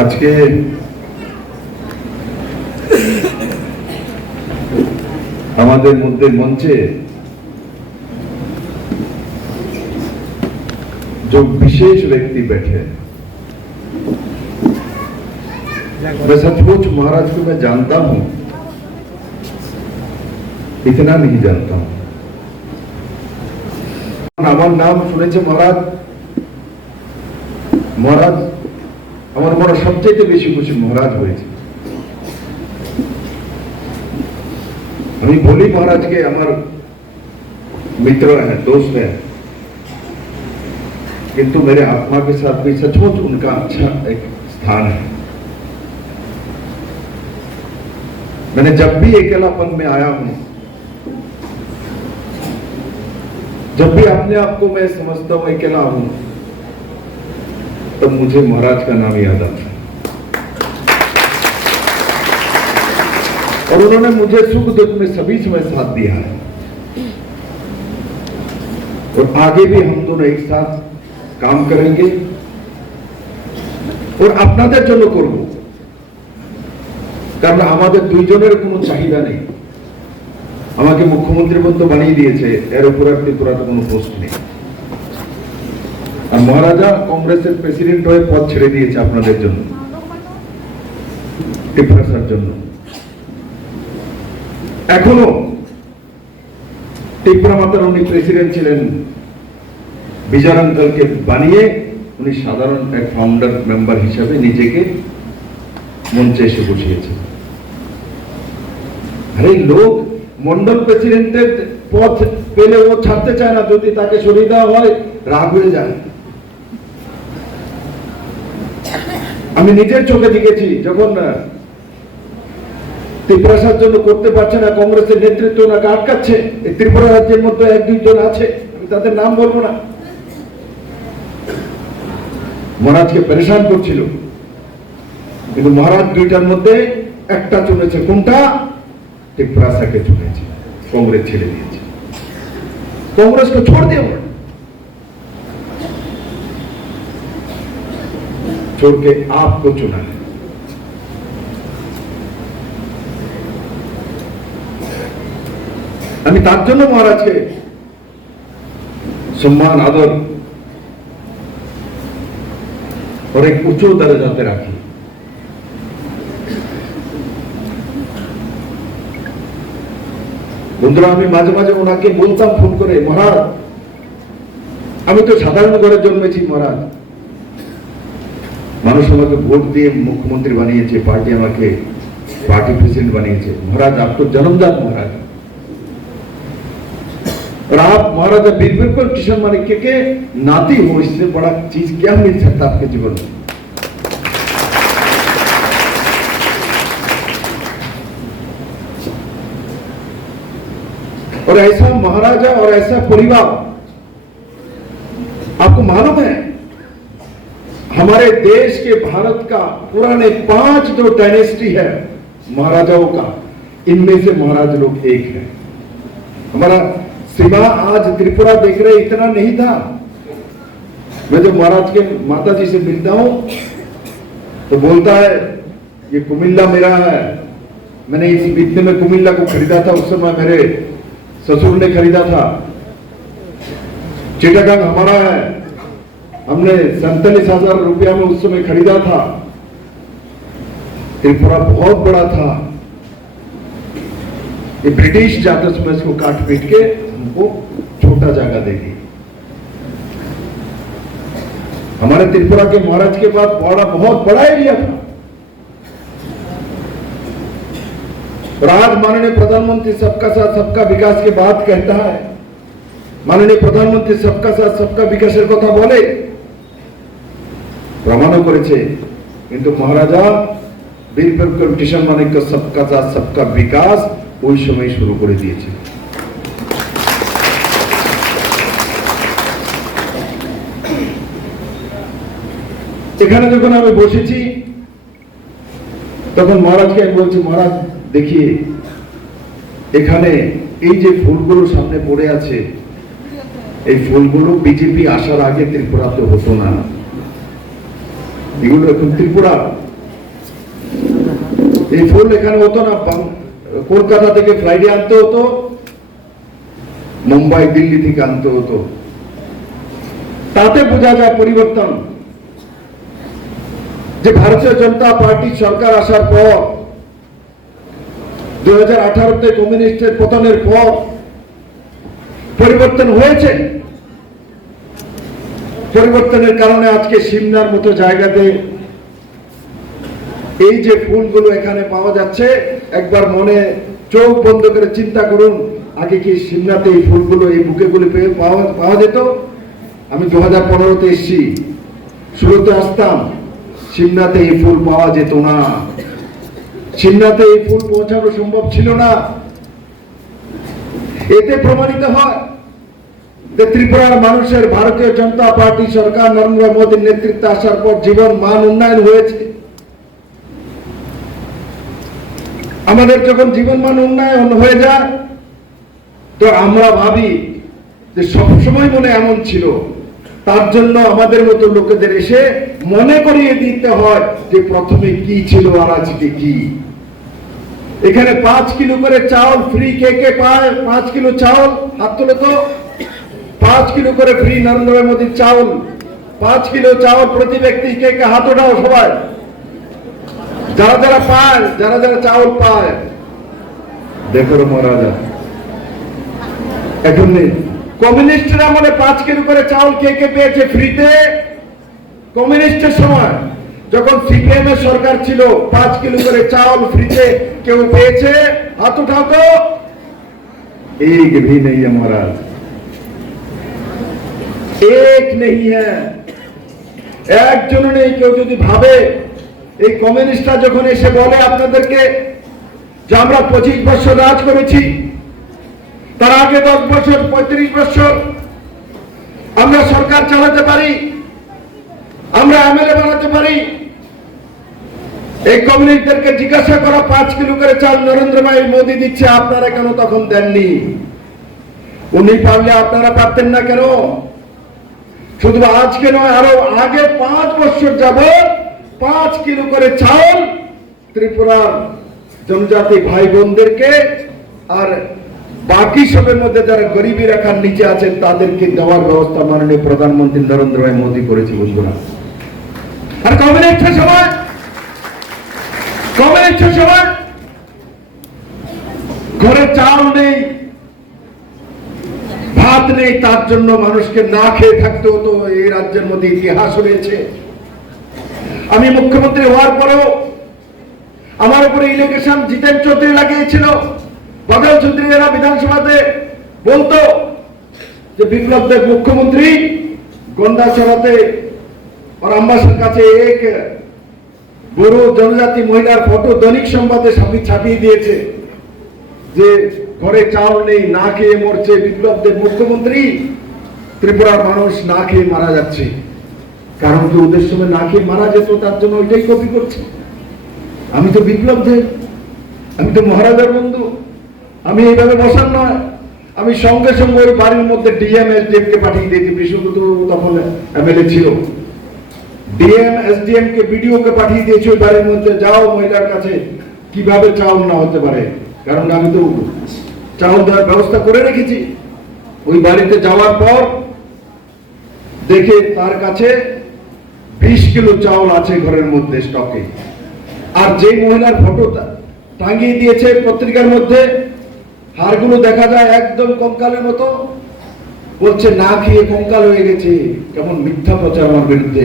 আজকে আমাদের মধ্যে মঞ্চে जो विशेष व्यक्ति बैठे, मैं सचमुच महाराज को मैं जानता हूं, इतना नहीं जानता हूं। আমার নাম শুনেছে মহারাজ, মহারাজ আমার মনে সবচেয়ে বেশি খুশি মহারাজ হয়েছে। আমি বলি महाराज के আমার मित्र हैं, दोस्त हैं, किंतु मेरे आत्मा के साथ भी सचमुच उनका अच्छा एक स्थान है। मैंने जब भी अकेलापन में आया हूं, जब भी अपने आप को मैं समझता हूं अकेला हूं, तब मुझे महाराज का नाम याद आता है। और उन्होंने मुझे सुख दुख में सभी समय साथ दिया है, और आगे भी हम दोनों एक साथ काम करेंगे और আপনাদের জন্য করব, কারণ আমাদের দুইজনের কোনো চাহিদা নেই। আমাকে মুখ্যমন্ত্রী পদ বানিয়ে দিয়েছে, এর উপর ত্রিপুরাতে কোনো পোস্ট নেই। আর মহারাজা কংগ্রেসের প্রেসিডেন্ট হয়ে পদ ছেড়ে দিয়েছে আপনাদের জন্য, ত্রিপুরার জন্য। এখনো ত্রিপুরা মাতার উনি প্রেসিডেন্ট ছিলেন, বিজয় अंकलকে বানিয়ে উনি সাধারণ এক ফাউন্ডার মেম্বার হিসেবে নিজেকে মঞ্চে এসে বসিয়েছেন। আরে লোক মন্ডল প্রেসিডেন্টের পদ পেলে ও ছাড়তে চায় না, যদি তাকে সরিয়ে দেওয়া হয় রাগ হয়ে যায়। আমি নিজের চোখে দেখেছি, যখন ত্রিপুরার জন্য করতে পারছে না, কংগ্রেসের নেতৃত্ব ওনাকে আটকাচ্ছে। এই ত্রিপুরা রাজ্যের মধ্যে এক দুইজন আছে, আমি তাদের নাম বলবো না, মহারাজকে পরেশান করছিল, কিন্তু মহারাজ দুইটার মধ্যে একটা চুনেছে। কোনটা? ত্রিপুরাকে চুনেছে, কংগ্রেস ছেড়ে দিয়েছে। कांग्रेस को छोड़ दिया, छोड़ के आपको चुना है। আমি তার জন্য মহারাজকে সম্মান আদর অনেক উঁচু দরজাতে রাখি। বন্ধুরা, আমি মাঝে মাঝে ওনাকে বলতাম ফোন করে, মহারাজ আমি তো সাধারণ ঘরে জন্মেছি মহারাজ, মানুষ আমাকে ভোট দিয়ে মুখ্যমন্ত্রী বানিয়েছে, পার্টি আমাকে पार्टी प्रेसिडेंट बनिए। महाराज आप तो जन्मदात महाराज, और आप महाराजा बिल्कुल किशन माणिक्य के नाती हो, इससे बड़ा चीज क्या मिल सकता आपके जीवन में। और ऐसा महाराजा और ऐसा परिवार, आपको मालूम है हमारे देश के भारत का पुराने 5 जो डायनेस्टी है महाराजाओं का, इनमें से महाराज लोग एक है। हमारा सीमा आज त्रिपुरा देख रहे इतना नहीं था। मैं जब महाराज के माता जी से मिलता हूं तो बोलता है ये कुमिल्ला मेरा है, मैंने इस इतने में कुमिल्ला को खरीदा था, उस समय मेरे ससुर ने खरीदा था। चिटागंग हमारा है, हमने 47,000 रुपया में उस समय खरीदा था। त्रिपुरा बहुत बड़ा था, ये ब्रिटिश जाकर उसमें इसको काट पीट के हमको छोटा जगह देगी। हमारे त्रिपुरा के महाराज के बाद बहुत बड़ा एरिया था। और आज माननीय प्रधानमंत्री सबका साथ सबका विकास के बात कहता है। माननीय प्रधानमंत्री सबका साथ सबका विकासेर कथा बोले, प्रमाणও করেছে, কিন্তু মহারাজা বীরবিক্রম কিশোর মাণিক্য सबका साथ सबका विकास ওই সময় শুরু করে দিয়েছে। এখানে যখন আমি বসেছি তখন মহারাজকে আমি বলছি, মহারাজ देखिए এখানে এই যে ফুলগুলো সামনে পড়ে আছে, এই ফুলগুলো বিজেপি আসার আগে ত্রিপুরাতে হতো না। এগুলো এখন ত্রিপুরা। এই ফুল এখানে হতো না, কলকাতা থেকে ফ্লাইটে আনতে হতো, মুম্বাই দিল্লি থেকে আনতে হতো। তাতে বোঝা যায় পরিবর্তন, যে ভারতীয় জনতা পার্টি সরকার আসার পর 2018-তে কমিউনিস্টের পতনের পর পরিবর্তন হয়েছে। পরিবর্তনের কারণে আজকে সিমনার মতো জায়গাতে এই যে ফুলগুলো এখানে পাওয়া যাচ্ছে, একবার মনে চোখ বন্ধ করে চিন্তা করুন, আগে কি সিমনাতে এই ফুলগুলো, এই বুকেগুলো পাওয়া যেত? আমি 2015-তে এসেছি, শুরুতে আসতাম, সিমনাতে এই ফুল পাওয়া যেত না, সিমনাতে এই ফুল পৌঁছানো সম্ভব ছিল না। এতে প্রমাণিত হয় যে ত্রিপুরার মানুষের ভারতীয় জনতা পার্টি সরকার নরেন্দ্র মোদীর নেতৃত্বে আসার পর জীবন মান উন্নয়ন হয়েছে। আমাদের যখন জীবন মান উন্নয়ন হয়ে যায়, তো আমরা ভাবি যে সবসময় মনে এমন ছিল। তার জন্য আমাদের মতো লোকেদের এসে মনে করিয়ে দিতে হয় যে প্রথমে কি ছিল আর আজকে কি। এখানে 5 কিলো করে চাউল ফ্রি, কে কে পায় 5 কিলো চাউল? হাত তুলে তো। 5 কিলো করে ফ্রি নরেন্দ্র মোদীর চাউল, 5 কিলো চাউল প্রতি ব্যক্তি, কে কে হাত ওঠাও সবাই। যারা যারা পায়, যারা যারা চাউল পায়, দেখো মহারাজা এখন নেই। কমিউনিস্টরা আমলে 5 কিলো করে চাউল কে কে পেয়েছে ফ্রিতে? কমিউনিস্টের সময় যখন সিপিএম এর সরকার ছিল, 5 কিলো করে চাউল ফ্রিতে কেউ পেয়েছে? হাত উঠাও তো। एक भी नहीं है महाराज, एक नहीं है, একজন নেই। কেউ যদি ভাবে এই কমিউনিস্টরা যখন এসে বলে আপনাদেরকে যে আমরা 25 বছর রাজ করেছি, তার আগে 10 বছর 35 বছর আমরা সরকার চালাতে পারি, আমরা এমএলএ বানাতে পারি, এই কমিউনিস্টদেরকে জিজ্ঞাসা করা 5 কিলো করে চাল নরেন্দ্র মোদী দিচ্ছে, আপনারা কেন তখন দেননি? উনি পারলে আপনারা পারতেন না কেন? শুধু আজকে নয়, আরো আগে 5 বছর যাবত 5 কিলো করে চাল ত্রিপুরার জনজাতি ভাই বোনদেরকে আর বাকি সবের মধ্যে যারা গরিবী রেখার নিচে আছেন তাদেরকে দেওয়ার ব্যবস্থা মাননীয় প্রধানমন্ত্রী নরেন্দ্র মোদী করেছে বন্ধুরা। আর কমিউনিস্টের সময় ঘরে চাল নেই, ভাত নেই, তার জন্য মানুষকে না খেয়ে থাকতে হতো। এই রাজ্যের মধ্যে ইতিহাস রয়েছে। আমি মুখ্যমন্ত্রী হওয়ার পরেও আমার উপরে ইলেকশন জিতেন চৌধুরী লাগিয়েছিল। বদল চৌধুরী এরা বিধানসভাতে বলতো যে বিপ্লব দেব মুখ্যমন্ত্রী গন্ডাছড়াতে और अम्बासर কাছে এক বড় জনজাতি মহিলার ফটো দৈনিক সংবাদে ছাপিয়ে দিয়েছে যে ঘরে চাউল নেই, না খেয়ে মরছে বিপ্লব দেব মুখ্যমন্ত্রী, ত্রিপুরার মানুষ না খেয়ে মারা যাচ্ছে। কারণ কি ওদের সময় না খেয়ে মারা যেত, তার জন্য ওইটাই কপি করছে। আমি তো বিপ্লব দেব, আমি তো মহারাজার বন্ধু, আমি এইভাবে বসার নয়। আমি সঙ্গে সঙ্গে ওই বাড়ির মধ্যে ডিএম এসডিএম কে পাঠিয়ে দিয়েছি। বিশ্বগুরু তখন এমএলএ ছিল, ডিএম এসডিএম কে বিডিও কে পাঠিয়ে দিয়েছি ওই বাড়ির মধ্যে, যাও মহিলার কাছে কিভাবে চাউল না হতে পারে, কারণ আমি তো চাউল দেওয়ার ব্যবস্থা করে রেখেছি। ওই বাড়িতে যাওয়ার পর দেখে তার কাছে 20 কিলো চাউল আছে ঘরের মধ্যে স্টকে। আর যে মহিলার ফটো টাঙিয়ে দিয়েছে পত্রিকার মধ্যে, হাড়গুলো দেখা যায় একদম কঙ্কালের মতো, বলছে না খেয়ে কঙ্কাল হয়ে গেছে। কেমন মিথ্যা প্রচার আমার বিরুদ্ধে।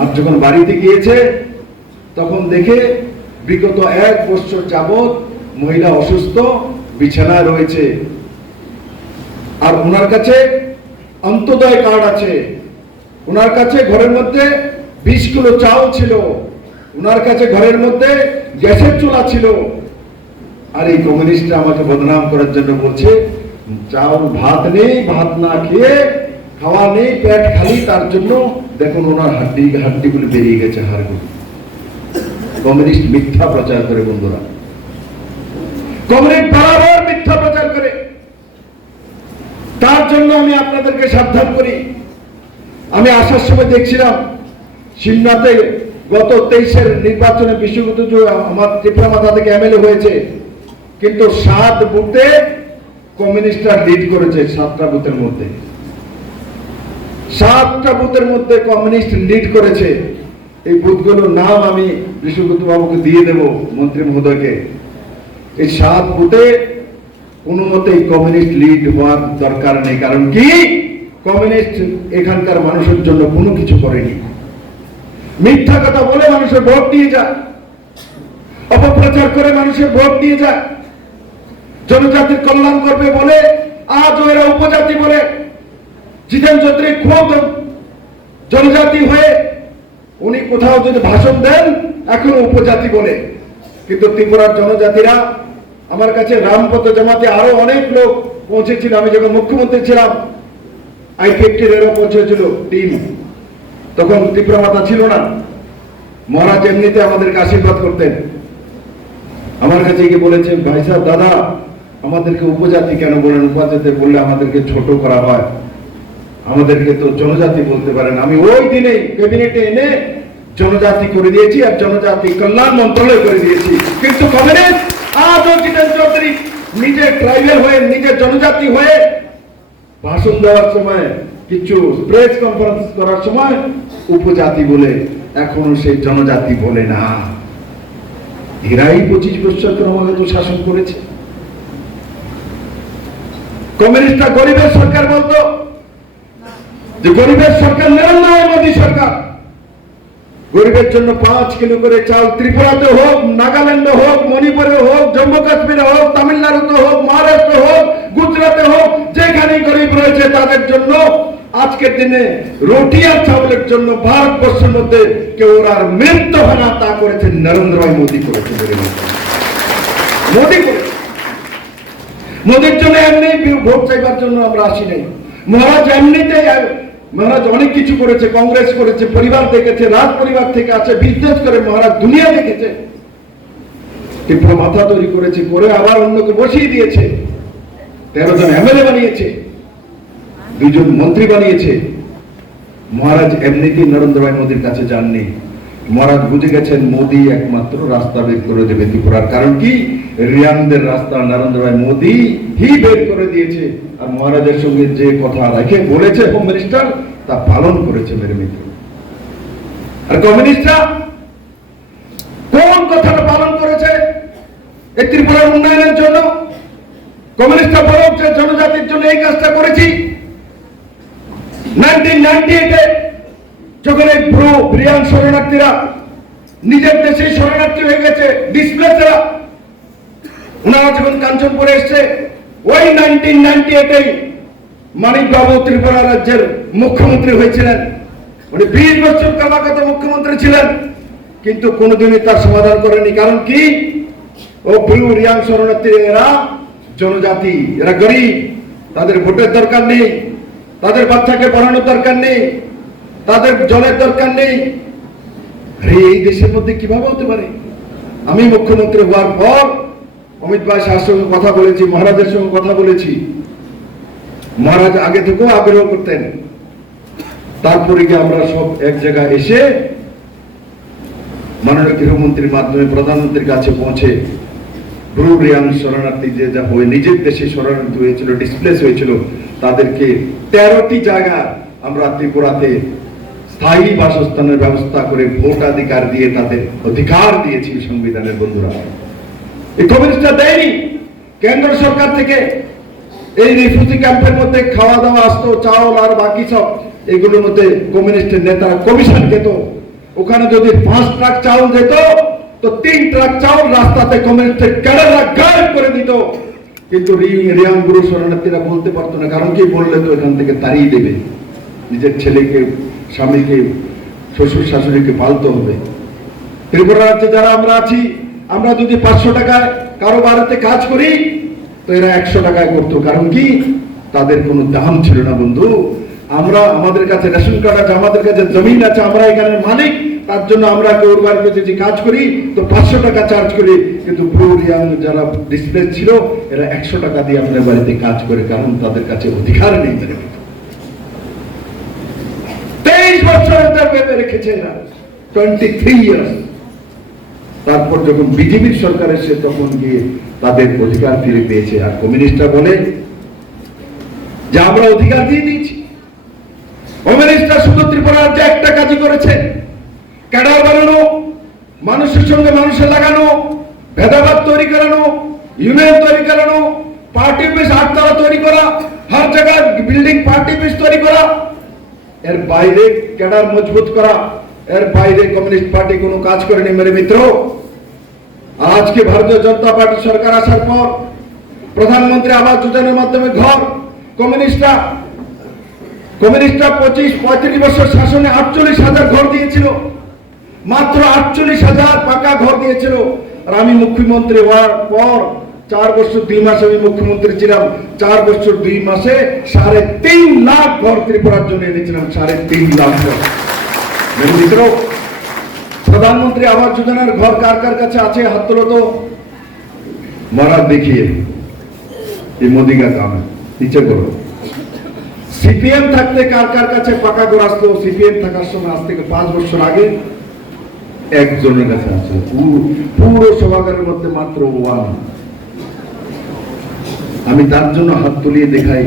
আর যখন বাড়িতে গিয়েছে তখন দেখে বিগত 1 বছর যাবত মহিলা অসুস্থ, বিছানায় রয়েছে। আর ওনার কাছে অন্তোদয় কার্ড আছে, ওনার কাছে ঘরের মধ্যে 20 কিলো চাউল ছিল, ওনার কাছে ঘরের মধ্যে গ্যাসের চুলা ছিল। আর এই কমিউনিস্টরা আমাকে বদনাম করার জন্য বলছে চাউল ভাত নেই, ভাত না খেয়ে খাওয়া নেই, পেট খালি, তার জন্য দেখুন ওনার হাড্ডিগুলো বেরিয়ে গেছে, হাড়গুলো। কমিউনিস্ট মিথ্যা প্রচার করে বন্ধুরা, কমিউনিস্ট বরাবর মিথ্যা প্রচার করে। তার জন্য আমি আপনাদেরকে সাবধান করি। আমি আসার সময় দেখছিলাম সিমনাতে গত 23-এর নির্বাচনে বিশ্বগত আমার ত্রিপুরা মাথা থেকে এমএলএ হয়েছে, কিন্তু 7 বুথে কমিউনিস্টরা লিড করেছে। 7টা বুথের মধ্যে 7টা বুথের মধ্যে কমিউনিস্ট লিড করেছে। এই বুথগুলোর নাম আমি বিশ্বগত বাবুকে দিয়ে দেব, মন্ত্রী মহোদয়কে। এই 7 বুথে কোনো মতেই কমিউনিস্ট লিড হওয়ার দরকার নেই। কারণ কি, কমিউনিস্ট এখানকার মানুষের জন্য কোনো কিছু করেনি। মিথ্যা কথা বলে মানুষের ভোট দিয়ে যায়, অপপ্রচার করে মানুষের ভোট দিয়ে যায়, জনজাতির কল্যাণ করবে বলে আজও এরা উপজাতি বলে। জিতেন চৌধুরী খুব জনজাতি হয়ে উনি কোথাও যদি ভাষণ দেন এখন উপজাতি বলে। কিন্তু ত্রিপুরার জনজাতিরা, আমার কাছে রামপথ জামাতে আরো অনেক লোক পৌঁছেছিল। আমি যখন মুখ্যমন্ত্রী ছিলাম I-50 এরও পৌঁছেছিল টিম, তখন ত্রিপুরা মাতা ছিল না। মহারাজ এমনিতে আমাদেরকে আশীর্বাদ করতেন। আমার কাছে গিয়ে বলেছে, ভাই সাহেব, দাদা আমাদেরকে উপজাতি কেন বলেন? উপজাতি বললে আমাদেরকে ছোট করা হয়, আমাদেরকে তো জনজাতি বলতে পারেন। আমি ওই দিনে ক্যাবিনেটে এনে জনজাতি করে দিয়েছি আর জনজাতি কল্যাণ মন্ত্রণালয় করে দিয়েছি। কিন্তু কমিউনিস্ট আজও জিতেন চৌধুরী নিজে ট্রাইবেল হয়ে, নিজে জনজাতি হয়ে ভাষণ দেওয়ার সময়, কিছু প্রেস কনফারেন্স করার সময় উপজাতি বলে, এখনো সেই জনজাতি বলে না। এরাই 25 বছর ক্রমাগত শাসন করেছে। কমিউনিস্টরা গরিবের সরকার বলতো, যে গরিবের সরকার নিরঞ্জয় মোদী সরকার। গরিবের জন্য 5 কিলো করে চাল ত্রিপুরাতে হোক, নাগাল্যান্ডে হোক, মণিপুরে হোক, জম্মু কাশ্মীরে হোক, তামিলনাড়ুতে হোক, মহারাষ্ট্রে হোক, গুজরাটে হোক, যেখানে গরিব রয়েছে তাদের জন্য আজকের দিনে রুটি আর চাউলের জন্য ভারতবর্ষের মধ্যে কেউ আর মৃত্যু হয় না, তা করেছে নরেন্দ্র ভাই মোদী করেছে। মোদী করেছে। মোদীর জন্য এমনি ভোট চাইবার জন্য আমরা আসি নাই। মহারাজ এমনিতে, মহারাজ অনেক কিছু করেছে, কংগ্রেস করেছে, পরিবার দেখেছে, রাজ পরিবার থেকে আছে, বিজনেস করে মহারাজ দুনিয়া দেখেছে। ত্রিপুরা মাথা তৈরি করেছে, করে আবার অন্যকে বসিয়ে দিয়েছে। 13 জন এমএলএ বানিয়েছে, 2 জন মন্ত্রী বানিয়েছে। মহারাজ এমনিতেই নরেন্দ্র ভাই মোদীর কাছে যাননি। মহারাজ বুঝে গেছেন মোদী একমাত্র রাস্তা বের করে দেবে ত্রিপুরার। কারণ কি, রিয়ানদের রাস্তা নরেন্দ্র ভাই মোদী হি বের করে দিয়েছে। আর মহারাজের সঙ্গে যে কথা রেখে বলেছে হোম মিনিস্টার, তা পালন করেছে মেরে মিত্র। আর কমিউনিস্টরা কোন কথাটা পালন করেছে? এই ত্রিপুরার উন্নয়নের জন্য কমিউনিস্টরা বলছে যে জনজাতির জন্য এই কাজটা করেছি। 1998-এ যখন এই ব্রিয়ান শরণার্থীরা নিজের দেশে শরণার্থী হয়ে গেছে, ডিসপ্লেসরা, ওনারা যখন কাঞ্চনপুরে এসছে, ওই 1998-এই মানিক বাবু ত্রিপুরা রাজ্যের মুখ্যমন্ত্রী হয়েছিলেন। উনি 20 বছর ক্রমাগত মুখ্যমন্ত্রী ছিলেন, কিন্তু কোনোদিনই তার সমাধান করেনি। কারণ কি, ও রিয়াং শরণার্থী এরা জনজাতি, এরা গরিব, তাদের ভোটের দরকার নেই, তাদের বাচ্চাকে পড়ানোর দরকার নেই, তাদের জলের দরকার নেই। আরে এই দেশের মধ্যে কিভাবে হতে পারে? আমি মুখ্যমন্ত্রী হওয়ার পর অমিত ভাই শাহর সঙ্গে কথা বলেছি, মহারাজের সঙ্গে কথা বলেছি। মহারাজ আগে থেকেও আগ্রহ করতেন। তারপরে গিয়ে আমরা সব এক জায়গায় এসে মাননীয় গৃহমন্ত্রীর মাধ্যমে প্রধানমন্ত্রীর কাছে পৌঁছে রিয়াং শরণার্থী যে যা হয়ে নিজের দেশে শরণার্থী হয়েছিল, ডিসপ্লেস হয়েছিল, তাদেরকে 13টি জায়গা আমরা ত্রিপুরাতে স্থায়ী বাসস্থানের ব্যবস্থা করে ভোটাধিকার দিয়ে তাদের অধিকার দিয়েছি সংবিধানের। বন্ধুরা, এই কমিউনিস্টরা দেয়নি। কেন্দ্র সরকার থেকে এই রিফিউজি ক্যাম্পের মধ্যে খাওয়া দাওয়া আসতো, চাউল আর বাকি সব, এগুলোর মধ্যে কমিউনিস্টের নেতারা কমিশন খেত। ওখানে যদি 5 ট্রাক চাউল যেত, তো 3 ট্রাক চাউল রাস্তাতে কমিউনিস্টের ক্যাডাররা গায়েব করে দিত। কিন্তু রিয়াং গুরু শরণার্থীরা বলতে পারতো না। কারণ কি, বললে তো এখান থেকে তাড়িয়ে দেবে, নিজের ছেলেকে, স্বামীকে, শ্বশুর শাশুড়িকে পালতে হবে। ত্রিপুরা রাজ্যে যারা আমরা আছি, আমরা যদি 500 টাকায় কারো বাড়িতে কাজ করি, তো এরা 100 টাকায় করতো। কারণ কি, তাদের কোনো দাম ছিল না। বন্ধু, আমরা, আমাদের কাছে রেশন কার্ড আছে, আমাদের কাছে জমিন আছে, আমরা এখানে মালিক, তার জন্য আমরা কেউ বাড়িতে যদি কাজ করি তো 500 টাকা চার্জ করি। কিন্তু যারা ডিসপ্লেস ছিল, এরা 100 টাকা দিয়ে আপনার বাড়িতে কাজ করে, কারণ তাদের কাছে অধিকার নেই। 23 বছর ভেবে রেখেছে এরা। 23 ইয়ার্স। তারপর যখন বিজেপির সরকার এসে তখন গিয়ে তাদের অধিকার ফিরে পেয়েছে। আর কমিউনিস্টরা বলে যে আমরা অধিকার দিয়ে দিয়েছি। কমিউনিস্টরা শুধু ত্রিপুরার যে একটা কাজই করেছে, ক্যাডার বানানো, মানুষের সঙ্গে মানুষের লাগানো, ভেদাভেদ তৈরি করানো, ইউনিয়ন তৈরি করানো, পার্টি অফিস আটতলা তৈরি করা, হর জায়গায় বিল্ডিং পার্টি অফিস তৈরি করা। এর বাইরে ক্যাডার মজবুত করা, এর বাইরে কমিউনিস্ট পার্টি কোনো কাজ করেনি মেরে মিত্র। আজকে ভারতীয় জনতা পার্টি সরকার আসার পর প্রধানমন্ত্রী আবাস যোজনার মাধ্যমে ঘর, কমিউনিস্টরা 25-35 বছর শাসনে 48,000 ঘর দিয়েছিল, মাত্র 48,000 পাকা ঘর দিয়েছিল। আর আমি মুখ্যমন্ত্রী হওয়ার পর 4 বছর 2 মাস আমি মুখ্যমন্ত্রী ছিলাম। 4 বছর 2 মাসে 3.5 লাখ ঘর ত্রিপুরার জন্য এনেছিলাম। 3.5 লাখ ঘর। মিত্র, প্রধানমন্ত্রী আবাস যোজনার ঘর কার কার কাছে আছে? হাত তোলো তো। মহারাজ দেখিয়ে ये मोदी का काम है, नीचे करो। সিপিএম থাকতে কার কার কাছে পাকা ঘর আসলো? সিপিএম থাকার সময় আজ থেকে 5 বছর আগে একজনের কাছে আছে। পুরো সভাগারের মধ্যে মাত্র 1। আমি তার জন্য হাত তুলিয়ে দেখাই।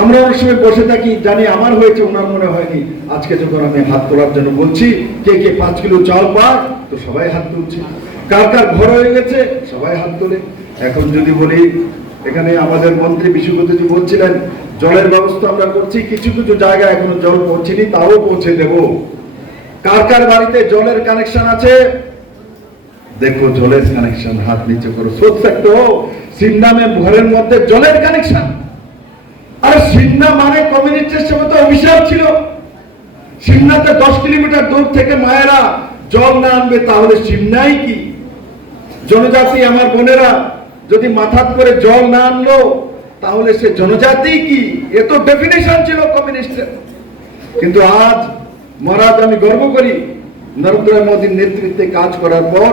আমরা অনেক সময় বসে থাকি, জানি আমার হয়েছে, ওনার মনে হয়নি। আজকে যখন আমি হাত তোলার জন্য বলছি, কে কে 5 কিলো চাল পায়, তো সবাই হাত তুলছে। কার কার ঘর হয়ে গেছে, সবাই হাত তোলে। এখন যদি বলি, এখানে আমাদের মন্ত্রী বিশ্বজিৎ বলছিলেন জলের ব্যবস্থা আমরা করছি, কিছু কিছু জায়গায় এখনো জল পৌঁছেনি, তাও পৌঁছে দেব। কার কার বাড়িতে জলের কানেকশন আছে? দেখো জলের কানেকশন, হাত নিচে করো। সোচ सकते हो সিমনা में ঘরের মধ্যে জলের কানেকশন? আর সিমনা মানে কমিউনিস্টের সময় তো অভিশাপ ছিল। সিমনাতে 10 কিলোমিটার দূর থেকে মায়েরা জল না আনবে তাহলে সিমনাই কি? জনজাতি আমার বোনেরা যদি মাথাত করে জল না আনলো তাহলে সে জনজাতি কি? এ তো ডেফিনেশন ছিল কমিউনিস্টের। কিন্তু আজ মহারাজ আমি গর্ব করি, নরেন্দ্র মোদীর নেতৃত্বে কাজ করার পর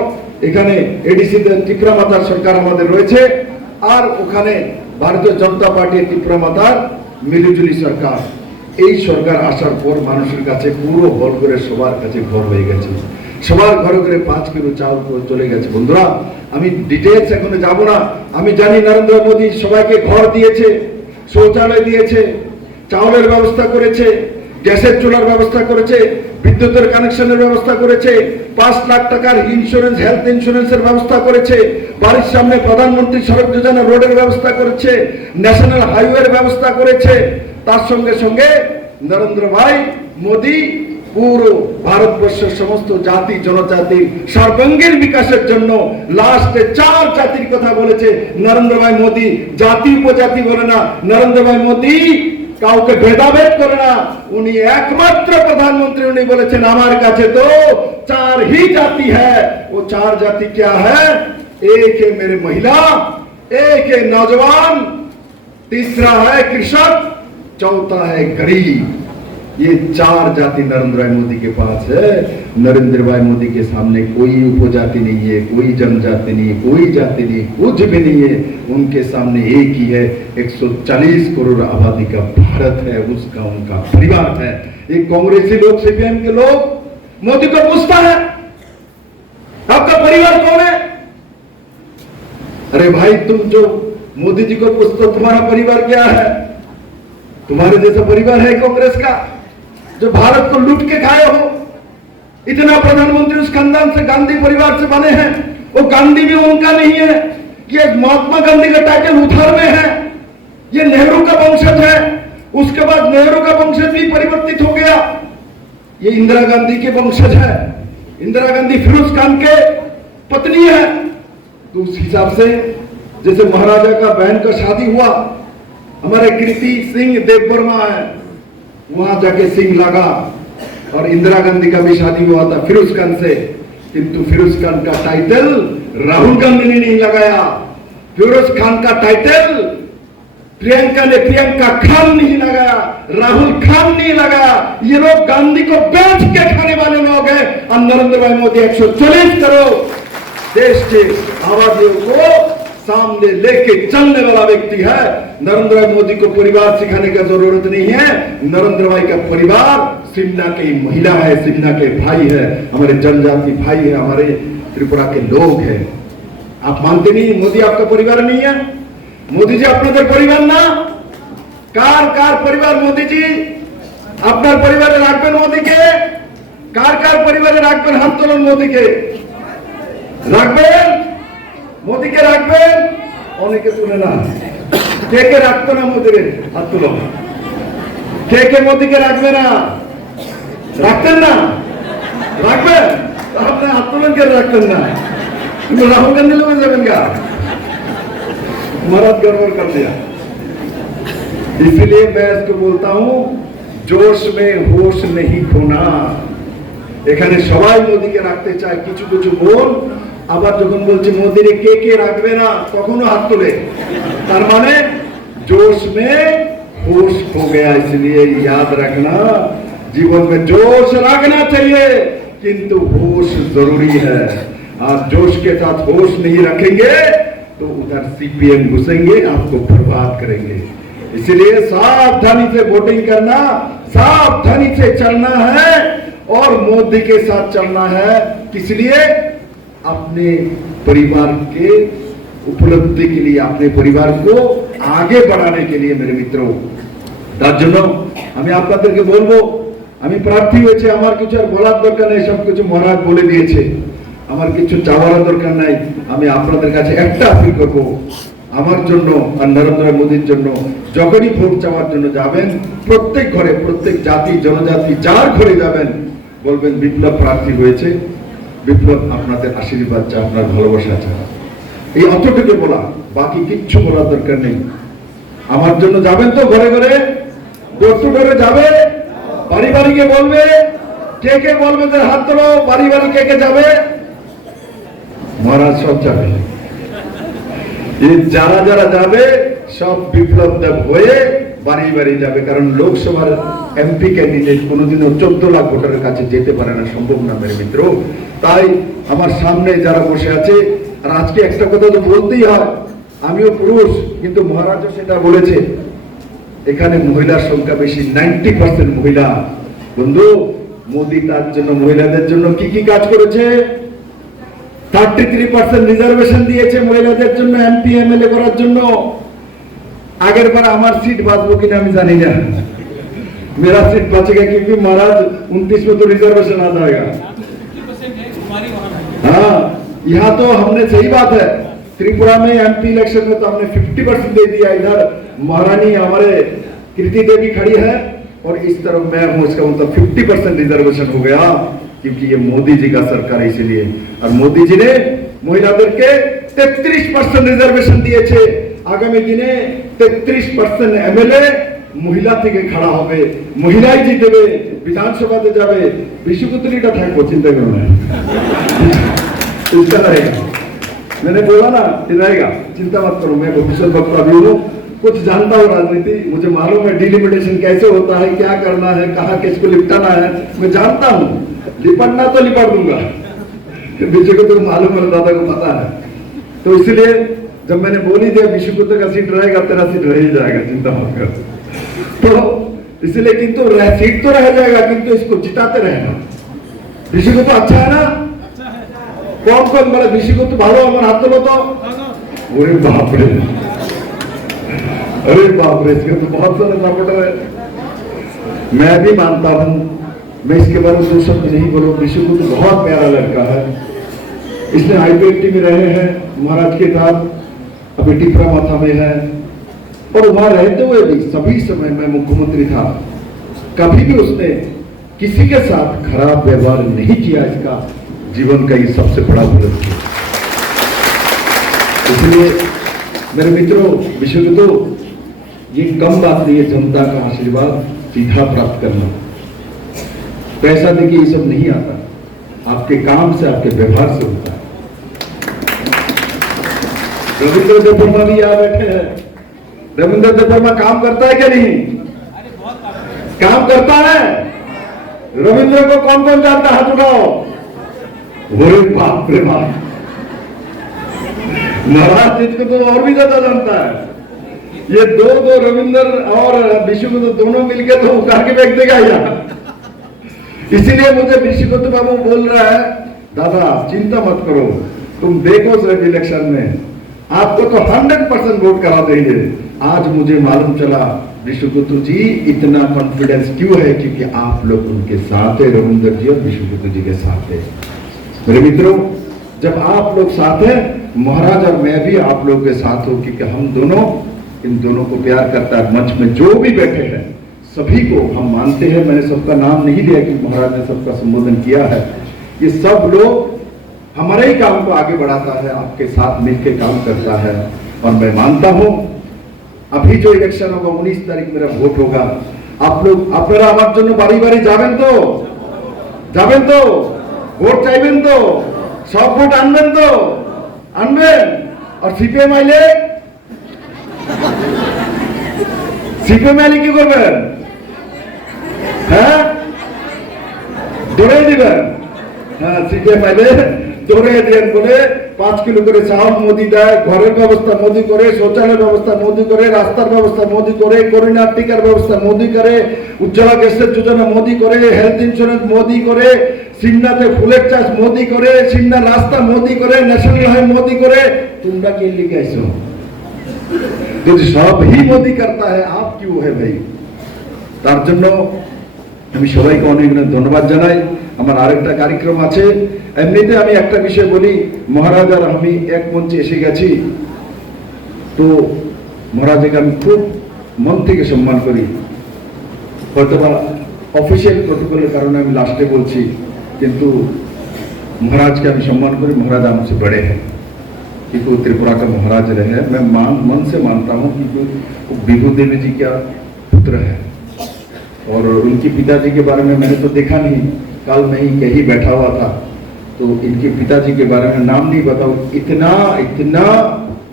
এখানে এডিসিতে ত্রিপুরা মাতার সরকার আমাদের রয়েছে, আর ওখানে ভারতীয় জনতা পার্টির ত্রিপুরা মাতার মিলিজুলি সরকার। এই সরকার আসার পর মানুষের কাছে পুরো হল করে সবার কাছে ঘর হয়ে গেছে। সবার ঘরে ঘরে 5 কিলো চাল চলে গেছে। বন্ধুরা, আমি ডিটেলস এখনো যাব না। আমি জানি নরেন্দ্র মোদী সবাইকে ঘর দিয়েছে, শৌচালয় দিয়েছে, চাউলের ব্যবস্থা করেছে, গ্যাসের চুলার ব্যবস্থা করেছে, বিদ্যুতের কানেকশনের ব্যবস্থা করেছে, 5 লাখ টাকার ইন্স্যুরেন্স, হেলথ ইন্স্যুরেন্সের ব্যবস্থা করেছে, বাড়ির সামনে প্রধানমন্ত্রী সড়ক যোজনা রোডের ব্যবস্থা করেছে, ন্যাশনাল হাইওয়ের ব্যবস্থা করেছে। তার সঙ্গে সঙ্গে নরেন্দ্র ভাই মোদী পুরো ভারতবর্ষের সমস্ত জাতি জনজাতির সর্বাঙ্গীন বিকাশের জন্য লাস্টে 4 জাতির কথা বলেছে নরেন্দ্র ভাই মোদী। জাতি উপজাতি বলে না, নরেন্দ্র ভাই মোদী কাউকে ভেদাভেদ করে না। উনি একমাত্র প্রধানমন্ত্রী, উনি বলেছেন আমার কাছে তো 4 ही जाति है। वो 4 जाति क्या है? एक है मेरे महिला, एक है नौजवान, तीसरा है कृषक, चौथा है गरीब। ये 4 जाति नरेंद्र भाई मोदी के पास है। नरेंद्र भाई मोदी के सामने कोई उपजाति नहीं है, कोई जनजाति नहीं, कोई जाति नहीं, कुछ भी नहीं है। उनके सामने एक ही है, 140 करोड़ आबादी का भारत है, उसका उनका परिवार है। ये कांग्रेसी लोग, सीपीएम के लोग मोदी को पूछता है आपका परिवार कौन है? अरे भाई, तुम जो मोदी जी को पूछते हो तुम्हारा परिवार क्या है? तुम्हारे जैसा परिवार है कांग्रेस का जो भारत को लूट के खाए हो। इतना प्रधानमंत्री उस खानदान से, गांधी परिवार से बने हैं। वो गांधी भी उनका नहीं है, ये महात्मा गांधी का टाइटल उधर में है। ये नेहरू का वंशज है, उसके बाद नेहरू का वंशज भी परिवर्तित हो गया। ये इंदिरा गांधी के वंशज है। इंदिरा गांधी फिरोज खान के पत्नी है। तो उस हिसाब से जैसे महाराजा का बहन का शादी हुआ, हमारे कृति सिंह देववर्मा है, वहां जाके सिंह लगा। और इंदिरा गांधी का भी शादी हुआ था फिरोज खान से, किंतु फिरोज खान का टाइटल राहुल गांधी ने नहीं लगाया। फिरोज खान का टाइटल प्रियंका ने प्रियंका खान नहीं लगाया, राहुल खान नहीं लगाया। ये लोग गांधी को बेच के खाने वाले लोग हैं। और नरेंद्र भाई मोदी 140 करोड़ देश के आबादियों को सामने लेके चलने वाला व्यक्ति है। नरेंद्र भाई मोदी को परिवार सिखाने का जरूरत नहीं है। नरेंद्र भाई का परिवार सिमना की महिला है, सिमना के भाई है, हमारे जनजाति भाई है, हमारे त्रिपुरा के लोग हैं। आप मानते नहीं मोदी आपका परिवार नहीं है? मोदी जी अपने परिवार ना कार कार परिवार मोदी जी আপনার পরিবারে রাখবেন মোদিকে? কার কার পরিবারে রাখবেন? হাত তোলেন মোদিকে। রাখবেন? মোদিকে রাখবেন? অনেকে তুলে না। কে কে রাখতো না মোদিকে? হাত তোলো। কে কে মোদিকে রাখবে না? রাখতেন না? রাখবেন? আপনি হাত তোলেন, কে রাখতেন না? কিন্তু রাহুল গান্ধী लोग যাবেন গা? महाराज गड़बड़ कर दिया। इसलिए मैं इसको बोलता हूं, जोश में होश नहीं खोना। এখানে সবাই মোদিকে রাখতে চায়, কিছু কিছু বোন আবার যখন বলছে মোদিরে কে কে রাখবে না তখনও হাত তোলে। তার মানে जोश में होश खो गया। इसलिए याद रखना, जीवन में जोश रखना चाहिए किंतु होश जरूरी है। आप जोश के साथ होश नहीं रखेंगे तो उधर सीपीएम घुसेंगे, आपको बर्बाद करेंगे। इसलिए सावधानी से वोटिंग करना, सावधानी से चलना है और मोदी के साथ चलना है। किस लिए? अपने परिवार के उपलब्धि के लिए, अपने परिवार को आगे बढ़ाने के लिए। मेरे मित्रों, তার জন্য আমি আপনাদেরকে বলবো, আমি প্রার্থী হয়েছে, আমার কিছু আর বলার দরকার নেই, সবকিছু মহারাজ বলে দিয়েছে, আমার কিছু চাওয়ার দরকার নাই। আমি আপনাদের কাছে একটা আপিল করব, আমার জন্য আর নরেন্দ্র মোদীর জন্য যখনই ভোট চাওয়ার জন্য যাবেন, প্রত্যেক ঘরে, প্রত্যেক জাতি জনজাতি যার ঘরে যাবেন, বলবেন বিপ্লব প্রার্থী হয়েছে, বিপ্লব আপনাদের আশীর্বাদ চায়, আপনার ভালোবাসা চায়। এই অতটুকু বলা, বাকি কিচ্ছু বলার দরকার নেই। আমার জন্য যাবেন তো ঘরে ঘরে, ডোর টু ডোরে যাবে, বাড়ি বাড়ি গিয়ে বলবে, কে কে বলবে যে হাত তোলো, বাড়ি বাড়ি কে কে যাবে? মহারাজ সব যাবে। যারা যারা যাবে সব বিপ্লব দেব হয়ে বাড়ি বাড়ি যাবে। কারণ লোকসভার এমপি ক্যান্ডিডেট কোনোদিনও 14 লাখ ভোটারের কাছে যেতে পারে না, সম্ভব না মেরে মিত্র। তাই আমার সামনে যারা বসে আছে, আর আজকে একটা কথা তো বলতেই হয়, আমিও পুরুষ, কিন্তু মহারাজও সেটা বলেছে, এখানে মহিলার সংখ্যা বেশি, 90% মহিলা। বন্ধু, মোদি তার জন্য মহিলাদের জন্য কি কি কাজ করেছে? 33% রিজার্ভেশন দিয়েছে মহিলাদের জন্য, এমপি এমএলএ করার জন্য। আগের বার আমার সিট বাঁচবো কিনা আমি জানি না, मेरा सीट बचेगा क्योंकि महाराज 29 में तो रिजर्वेशन आ जाएगा। हाँ, यहाँ तो हमने, सही बात है, त्रिपुरा में एमपी इलेक्शन में तो हमने 50% दे दिया। इधर महारानी हमारे कृति देवी खड़ी है और इस तरफ मैं हूँ, इसका मतलब 50% रिजर्वेशन हो गया, क्योंकि ये मोदी जी का सरकार है। इसीलिए, और मोदी जी ने महिलाদের কে 33% রিজার্ভেশন দিয়েছে। আগামী দিনে 33% এমএলএ মহিলা থেকে খাড়া হবে, মহিলাই জিতবে, বিধানসভাতে যাবে। বিশ্বপুত্রীটা থাকবো, চিন্তা করো না, इसका रहेगा। मैंने बोला ना, रहेगा, चिंता मत करो। मैं भविष्य वक्ता भी हूँ, कुछ जानता हूँ राजनीति, मुझे मालूम है डिलिमिटेशन कैसे होता है, क्या करना है, कहाँ किसको लिपटाना है, मैं जानता हूँ। लिपटना तो लिपट दूंगा, विजय को तो मालूम है, दादा को पता है। तो इसलिए जब मैंने बोली दिया विश्वपुत्र का सीट रहेगा, तेरा सीट रह ही जाएगा, चिंता मत कर। तो इसलिए किंतु सीट तो रह जाएगा, किंतु इसको जिताते रहना। विश्वपुत्र अच्छा है ना? कौन कौन बोला विश्वपुत्र भालो? हमारे हाथ तो तो, अरे बाप रे, अरे बाप रे, इसके तो बहुत सारे सपोर्टर है। मैं भी मानता हूँ, मैं इसके बारे में दो शब्द नहीं बोलूं। विश्वपुत्र बहुत प्यारा लड़का है, इसने आईपीएटी में रहे हैं महाराज के साथ, अभी टिपरा माथा में है, और वहां रहते हुए भी सभी समय में मुख्यमंत्री था, कभी भी उसने किसी के साथ खराब व्यवहार नहीं किया। इसका जीवन का ये सबसे बड़ा उपलब्धि है। इसलिए मेरे मित्रों, विश्वपुत्र, ये कम बात नहीं है जनता का आशीर्वाद सीधा प्राप्त करना। पैसा देखिए ये सब नहीं आता, आपके काम से, आपके व्यवहार से होता है। रविंद्र देवर्मा भी यहाँ बैठे हैं। रविंद्र देवर्मा काम करता है क्या नहीं? काम करता है। रविंद्र को कौन कौन जानता? हाथ उठाओ। अरे बाप रे बाप, महाराज इसको तो और भी ज्यादा जानता है। ये दो रविंद्र और विश्वपुत्र दोनों मिलकर तो उठा के फेंक देगा यहाँ। इसीलिए मुझे विश्वगुप्त बाबू बोल रहा है, दादा चिंता मत करो, तुम देखो सिर्फ इलेक्शन में आपको तो 100% वोट करा देंगे। आज मुझे मालूम चला विश्वगुप्त जी इतना कॉन्फिडेंस क्यों है, क्योंकि आप लोग उनके साथ है, रविंदर जी और विश्वगुप्त जी के साथ है। मेरे मित्रों, जब आप लोग साथ हैं, महाराज और मैं भी आप लोग के साथ हूं, क्योंकि हम दोनों इन दोनों को प्यार करता है। मंच में जो भी बैठे हैं सभी को हम मानते हैं। मैंने सबका नाम नहीं लिया कि महाराज ने सबका संबोधन किया है। ये सब लोग हमारे ही काम को आगे बढ़ाता है, आपके साथ मिलकर काम करता है। और मैं मानता हूं अभी जो इलेक्शन होगा 19 तारीख मेरा वोट होगा, आप लोग अपना আমার জন্য বাড়ি বাড়ি যাবেন তো ভোট চাইবেন তো, সব ভোট আনবেন তো, আনবেন। আর সিপিএম আইলে কি করবেন? হ্যাঁ, দৌড়ে দিবেন। হ্যাঁ, সিপিএম আইলে দৌড়ে দিবেন বলে 5 কিলো করে চাউল মোদি দেয়, ঘরের ব্যবস্থা মোদি করে, শৌচালয়ের ব্যবস্থা মোদি করে, রাস্তার ব্যবস্থা মোদি করে, করোনা টিকার ব্যবস্থা মোদি করে, উজ্জ্বলা গ্যাসের যোজনা মোদি করে, হেলথ ইন্স্যুরেন্স মোদি করে, সিমনাতে ফুলের চাষ মোদি করে, সিমনা রাস্তা মোদি করে, ন্যাশনাল হাইওয়ে মোদি করে। তোমরা কে লিখে আইছো? যদি সবই মোদি करता है, आप क्यों है भाई? তার জন্য আমি সবাইকে অনেক অনেক ধন্যবাদ জানাই। আমার আরেকটা কার্যক্রম আছে। এমনিতে আমি একটা বিষয় বলি, মহারাজ আর আমি এক মঞ্চে এসে গেছি, তো মহারাজকে আমি খুব মন থেকে সম্মান করি। হয়তোবা অফিসিয়াল প্রটোকলের কারণে আমি লাস্টে বলছি, কিন্তু महाराज का भी सम्मान करें। महाराज हमसे बड़े हैं, क्योंकि त्रिपुरा का महाराज रहे हैं। मैं मन से मानता हूँ कि विभू देवी जी का पुत्र है, और उनके पिताजी के बारे में मैंने तो देखा नहीं, कल मैं ही कहीं बैठा हुआ था, तो इनके पिताजी के बारे में नाम नहीं बताओ, इतना इतना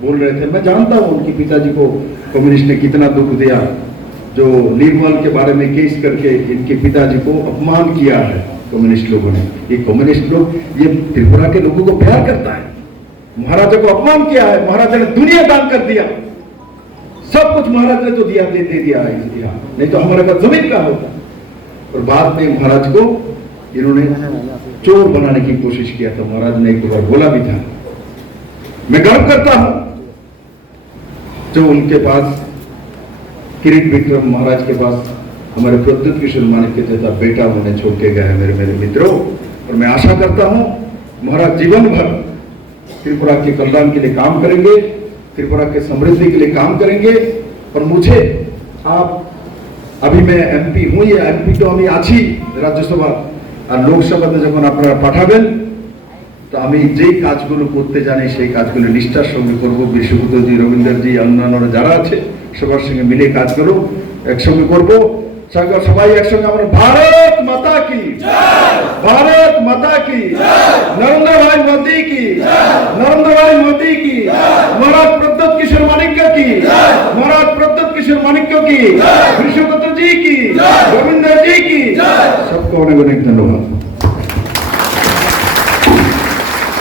बोल रहे थे। मैं जानता हूँ उनके पिताजी को कम्युनिस्ट ने कितना दुख दिया, जो निर्मल के बारे में केस करके इनके पिताजी को अपमान किया है कम्युनिस्ट लोगों ने। ये कम्युनिस्ट लोग ये त्रिपुरा के लोगों को प्यार करता है, महाराजा को अपमान किया है। महाराजा ने दुनिया दान कर दिया, सब कुछ महाराज ने तो दिया, दे दिया है, नहीं तो हमारे पास जमीन का होता। और बाद में महाराज को इन्होंने चोर बनाने की कोशिश किया था। महाराज ने एक बार बोला भी था। मैं गर्व करता हूं जो उनके पास किरीट विक्रम महाराज के पास हमारे प्रद्युत किशोर मानिक के जैसा बेटा उन्हें छोड़ के गए मेरे मित्रों। और मैं आशा करता हूं महाराज जीवन भर त्रिपुरा के कल्याण के लिए काम करेंगे, त्रिपुरा के समृद्धि के लिए काम करेंगे। और मुझे आप, अभी मैं एमपी हूं, ये एमपी तो আমি আছি রাজ্যসভা, আর লোকসভাতে যখন আপনারা পাঠাবেন তো আমি যেই কাজগুলো করতে জানি সেই কাজগুলো নিষ্ঠার সঙ্গে করব। বিশ্বভূতজি, রবীন্দ্রজি, অন্যান্যরা যারা আছে সবার সঙ্গে মিলে কাজগুলো একসঙ্গে করব। সবাই একসঙ্গে আমরা भारत माता की जय, भारत माता की जय, नरेंद्र भाई मोदी की जय, नरेंद्र भाई मोदी की जय, महाराज प्रद्युत किशोर माणिक्य की जय, महाराज प्रद्युत किशोर माणिक्य की जय, विश्वगुप्त जी की जय, रविंद्र जी की जय। सबको अनेक अनेक धन्यवाद।